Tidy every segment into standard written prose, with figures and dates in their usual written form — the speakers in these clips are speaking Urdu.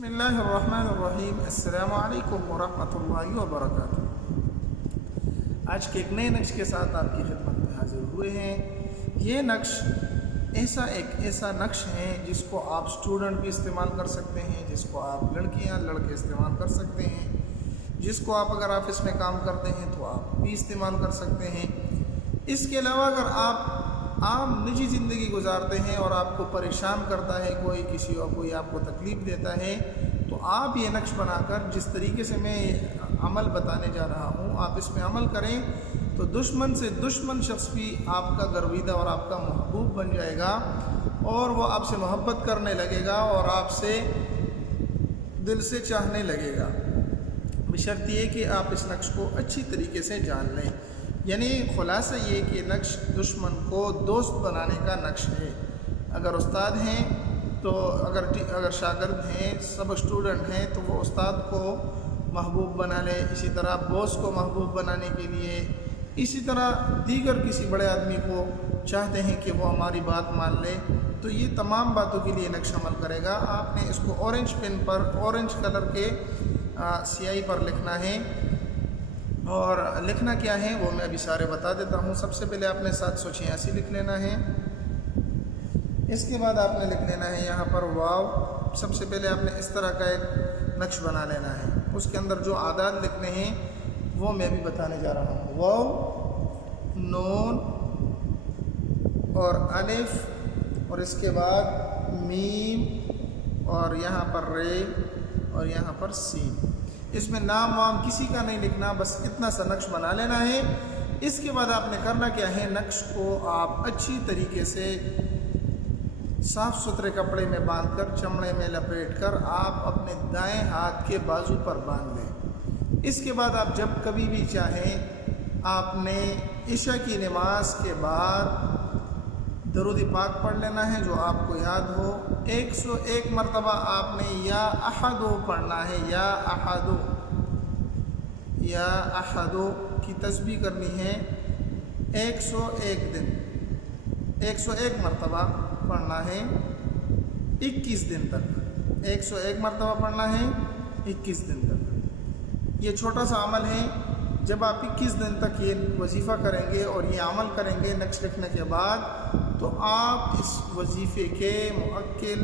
بسم اللہ الرحمن الرحیم۔ السلام علیکم ورحمۃ اللہ وبرکاتہ۔ آج کے ایک نئے نقش کے ساتھ آپ کی خدمت میں حاضر ہوئے ہیں۔ یہ نقش ایسا نقش ہے جس کو آپ اسٹوڈنٹ بھی استعمال کر سکتے ہیں، جس کو آپ لڑکیاں لڑکے استعمال کر سکتے ہیں، جس کو آپ اگر آفس میں کام کرتے ہیں تو آپ بھی استعمال کر سکتے ہیں۔ اس کے علاوہ اگر آپ عام نجی زندگی گزارتے ہیں اور آپ کو پریشان کرتا ہے کوئی آپ کو تکلیف دیتا ہے، تو آپ یہ نقش بنا کر جس طریقے سے میں عمل بتانے جا رہا ہوں آپ اس میں عمل کریں تو دشمن سے دشمن شخص بھی آپ کا گرویدہ اور آپ کا محبوب بن جائے گا، اور وہ آپ سے محبت کرنے لگے گا اور آپ سے دل سے چاہنے لگے گا، بشرط یہ کہ آپ اس نقش کو اچھی طریقے سے جان لیں۔ یعنی خلاصہ یہ کہ نقش دشمن کو دوست بنانے کا نقش ہے۔ اگر استاد ہیں تو اگر شاگرد ہیں، سب اسٹوڈنٹ ہیں تو وہ استاد کو محبوب بنا لے، اسی طرح باس کو محبوب بنانے کے لیے، اسی طرح دیگر کسی بڑے آدمی کو چاہتے ہیں کہ وہ ہماری بات مان لے، تو یہ تمام باتوں کے لیے نقش عمل کرے گا۔ آپ نے اس کو اورنج پین پر اورنج کلر کے سیاہی پر لکھنا ہے، اور لکھنا کیا ہے وہ میں ابھی سارے بتا دیتا ہوں۔ سب سے پہلے آپ نے 786 لکھ لینا ہے، اس کے بعد آپ نے لکھ لینا ہے یہاں پر واو۔ سب سے پہلے آپ نے اس طرح کا ایک نقش بنا لینا ہے، اس کے اندر جو اعداد لکھنے ہیں وہ میں بھی بتانے جا رہا ہوں۔ واو، نون اور الف، اور اس کے بعد میم، اور یہاں پر رے، اور یہاں پر سین۔ اس میں نام وام کسی کا نہیں لکھنا، بس اتنا سا نقش بنا لینا ہے۔ اس کے بعد آپ نے کرنا کیا ہے، نقش کو آپ اچھی طریقے سے صاف ستھرے کپڑے میں باندھ کر چمڑے میں لپیٹ کر آپ اپنے دائیں ہاتھ کے بازو پر باندھ لیں۔ اس کے بعد آپ جب کبھی بھی چاہیں آپ نے عشاء کی نماز کے بعد درود پاک پڑھ لینا ہے جو آپ کو یاد ہو۔ 101 مرتبہ آپ نے یا احدو پڑھنا ہے، یا احدو، یا احدو کی تسبیح کرنی ہے 101 دن، 101 مرتبہ پڑھنا ہے 21 دن تک، 101 مرتبہ پڑھنا ہے 21 دن تک۔ یہ چھوٹا سا عمل ہے، جب آپ 21 دن تک یہ وظیفہ کریں گے اور یہ عمل کریں گے نقش لکھنے کے بعد، تو آپ اس وظیفے کے موکل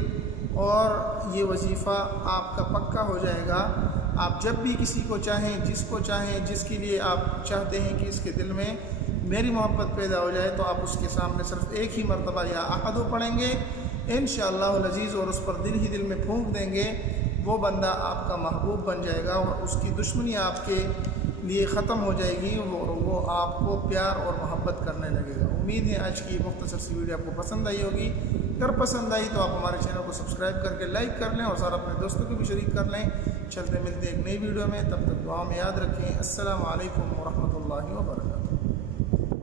اور یہ وظیفہ آپ کا پکا ہو جائے گا۔ آپ جب بھی کسی کو چاہیں، جس کو چاہیں، جس کے لیے آپ چاہتے ہیں کہ اس کے دل میں میری محبت پیدا ہو جائے، تو آپ اس کے سامنے صرف ایک ہی مرتبہ یا احدو پڑھیں گے انشاءاللہ العزیز، اور اس پر دل ہی دل میں پھونک دیں گے، وہ بندہ آپ کا محبوب بن جائے گا اور اس کی دشمنی آپ کے لیے ختم ہو جائے گی، اور وہ آپ کو پیار اور محبت کرنے لگے گا۔ امید ہے آج کی مختصر سی ویڈیو آپ کو پسند آئی ہوگی۔ اگر پسند آئی تو آپ ہمارے چینل کو سبسکرائب کر کے لائک کر لیں، اور سارا اپنے دوستوں کو بھی شریک کر لیں۔ چلتے ملتے ایک نئی ویڈیو میں، تب تک دعا میں یاد رکھیں۔ السلام علیکم ورحمۃ اللہ وبرکاتہ۔